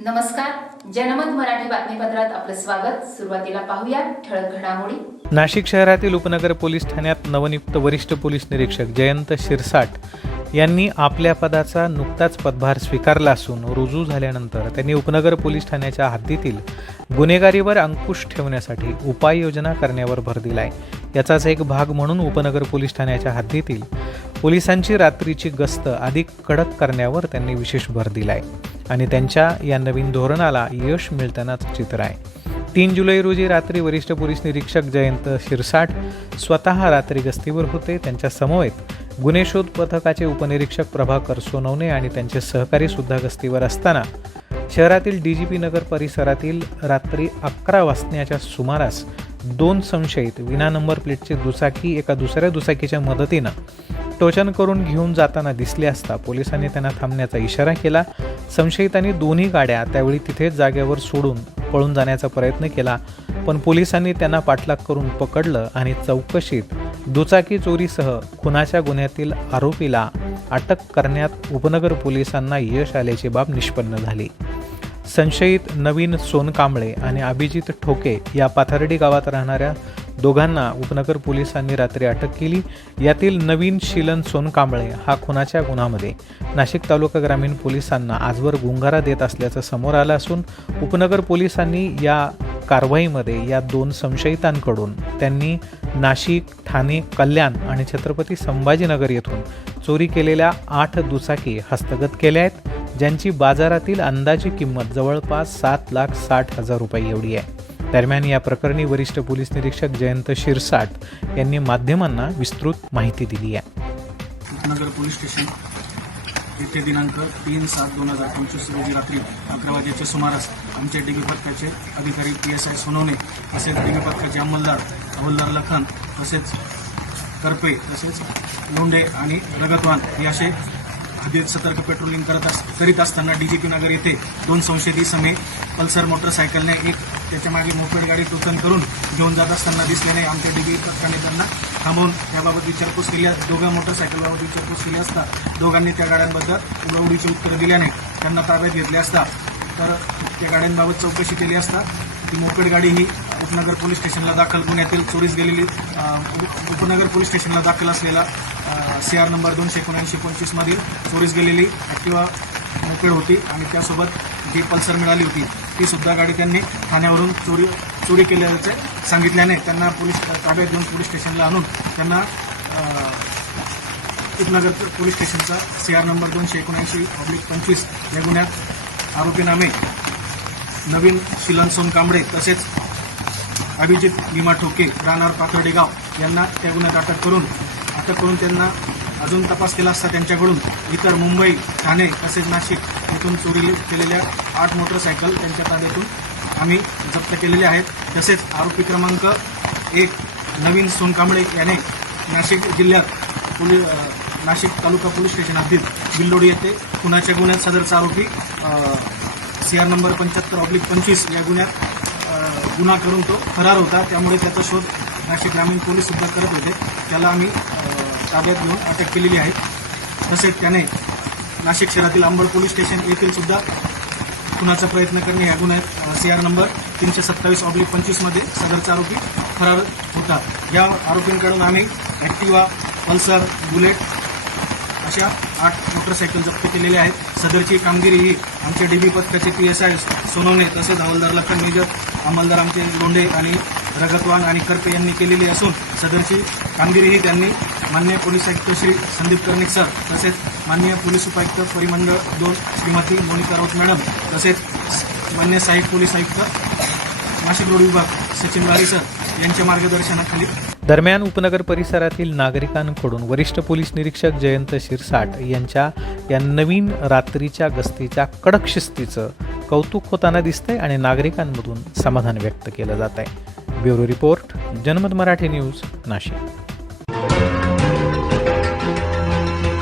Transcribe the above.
नमस्कार, जनमत मराठी बातमीपत्रात आपलं स्वागत। सुरुवातीला पाहूया ठळक घडामोडी। नाशिक शहरातील उपनगर पोलीस ठाण्यात नवनियुक्त वरिष्ठ पोलीस निरीक्षक जयंत शिरसाट यांनी आपल्या पदाचा नुकताच पदभार स्वीकारला असून रुजू झाल्यानंतर त्यांनी उपनगर पोलीस ठाण्याच्या हद्दीतील गुन्हेगारीवर अंकुश ठेवण्यासाठी उपाययोजना करण्यावर भर दिलाय। याचाच एक भाग म्हणून उपनगर पोलीस ठाण्याच्या हद्दीतील पोलिसांची रात्रीची गस्त अधिक कडक करण्यावर त्यांनी विशेष भर दिलाय आणि त्यांच्या या नवीन धोरणाला यश मिळतानाच चित्र आहे। 3 जुलै रोजी रात्री वरिष्ठ पोलीस निरीक्षक जयंत शिरसाट स्वतः रात्री गस्तीवर होते। त्यांच्या समवेत गुन्हे शोध पथकाचे उपनिरीक्षक प्रभाकर सोनवणे आणि त्यांचे सहकारी सुद्धा गस्तीवर असताना शहरातील डीजीपी नगर परिसरातील रात्री 11 वाजण्याच्या सुमारास 2 संशयित विना नंबर प्लेटचे दुचाकी एका दुसऱ्या दुचाकीच्या मदतीनं टोचन करून घेऊन जाताना दिसले असता पोलिसांनी त्यांना थांबण्याचा इशारा केला। संशयितांनी दोन्ही गाड्या त्यावेळी तिथेच जागेवर सोडून पळून जाण्याचा प्रयत्न केला, पण पोलिसांनी त्यांना पाठलाग करून पकडलं आणि चौकशीत दुचाकी चोरीसह खुनाच्या गुन्ह्यातील आरोपीला अटक करण्यात उपनगर पोलिसांना यश आल्याची बाब निष्पन्न झाली। संशयित नवीन सोनकांबळे आणि अभिजित ठोके या पाथर्डी गावात राहणाऱ्या दोघांना उपनगर पोलिसांनी रात्री अटक केली। यातील नवीन शीलन सोनकांबळे हा खुनाच्या गुन्ह्यामध्ये नाशिक तालुका ग्रामीण पोलिसांना आजवर गुंगारा देत असल्याचं समोर आलं असून उपनगर पोलिसांनी या कारवाईमध्ये या 2 संशयितांकडून त्यांनी नाशिक, ठाणे, कल्याण आणि छत्रपती संभाजीनगर येथून चोरी केलेल्या 8 दुचाकी हस्तगत केल्या आहेत, ज्यांची बाजारातील अंदाजी किंमत जवळपास 7,60,000 रुपये एवढी आहे। दरम्यान या प्रकरणी वरिष्ठ पोलीस निरीक्षक जयंत शिरसाट यांनी माध्यमांना विस्तृत माहिती दिली आहे। उपनगर पोलीस स्टेशन येथे दिनांक 3/7/2025 रोजी रात्री 11 वाजेच्या सुमारास आमचे डीबी पथकाचे अधिकारी PSI सोनवणे तसेच डीबी पथकाचे हवालदार लखन तसेच करपे तसेच लोंढे आणि रगतवान हे असे हद्दीत सतर्क पेट्रोलिंग करीत असताना डीजीपी नगर येथे 2 संशयित इसमे पल्सर मोटरसायकलने एक त्याच्या मागे मोपेड गाडी टोचन करून घेऊन जात असताना दिसल्याने आमच्या डीबी पथकाने त्यांना थांबवून त्याबाबत विचारपूस केली। दोघा मोटरसायकलबाबत विचारपूस केली असता दोघांनी त्या गाड्यांबद्दल उडवडीची उत्तरं दिल्याने त्यांना ताब्यात घेतले असता तर त्या गाड्यांबाबत चौकशी केली असता ती मोपेड गाडी ही उपनगर पोलीस स्टेशनला दाखल गुन्ह्यातील चोरीस गेलेली उपनगर पोलीस स्टेशनला दाखल असलेला CR नंबर 279-25 मधील चोरीस गेलेली ॲक्टिवा मोपेड होती आणि त्यासोबत जी पल्सर मिळाली होती ती सुद्धा गाडी त्यांनी ठाण्यावरून चोरी केल्याचे सांगितल्याने त्यांना पोलीस ताब्यात घेऊन पोलीस स्टेशनला आणून त्यांना उपनगर पोलीस स्टेशनचा CR नंबर 279/25 या गुन्ह्यात आरोपीनामे नवीन शीलन सोनकांबळे तसेच अभिजित भीमा ठोके राहणार पाथर्डी गाव यांना त्या गुन्ह्यात अटक करून त्यांना अजून तपास केला असता त्यांच्याकडून इतर मुंबई, ठाणे तसेच नाशिक येथून चोरी केलेल्या 8 मोटरसायकल त्यांच्या ताब्यातून आम्ही जप्त केलेले आहेत। तसेच आरोपी क्रमांक 1 नवीन सोनकांबळे याने नाशिक जिल्ह्यात नाशिक तालुका पोलीस स्टेशन हद्दीत बिल्लोडी येथे खुनाच्या गुन्ह्यात सदरचा आरोपी CR नंबर 75/25 या गुन्ह्यात गुन्हा करून तो फरार होता, त्यामुळे त्याचा शोध नाशिक ग्रामीण पोलीस सुद्धा करत होते। त्याला आम्ही ताब्यात घेऊन अटक केलेली आहे। तसेच त्याने नाशिक शहरातील अंबड पोलीस स्टेशन येथील सुद्धा खुनाचा प्रयत्न करणे या गुन्ह्यात CR नंबर 327/25 मध्ये सदरचा आरोपी फरार होता। या आरोपींकडून आम्ही ॲक्टिवा, पल्सर, बुलेट अशा 8 मोटरसायकल जप्त केलेल्या आहेत। सदरची कामगिरी ही आमचे डीबी पथकाचे PSI सोनवणे तसेच हवालदार लखन मेजर अंमलदार आमचे लोंढे आणि रगतवान आणि करपे यांनी केलेली असून सदरची कामगिरी ही त्यांनी माननीय पोलीस आयुक्त श्री संदीप कर्णिक सर तसेच माननीय पोलीस उपायुक्त परिमंडळ 2 श्रीमती मोनिका राऊत मॅडम तसेच माननीय सहाय्यक पोलीस आयुक्त नाशिक रोड विभाग सचिन वारी सर यांच्या मार्गदर्शनाखाली। दरम्यान उपनगर परिसरातील नागरिकांकडून वरिष्ठ पोलीस निरीक्षक जयंत शिरसाट यांच्या या नवीन रात्रीच्या गस्तीच्या कडक शिस्तीचं कौतुक होताना दिसतंय आणि नागरिकांमधून समाधान व्यक्त केलं जात आहे। ब्युरो रिपोर्ट, जनमत मराठी न्यूज, नाशिक।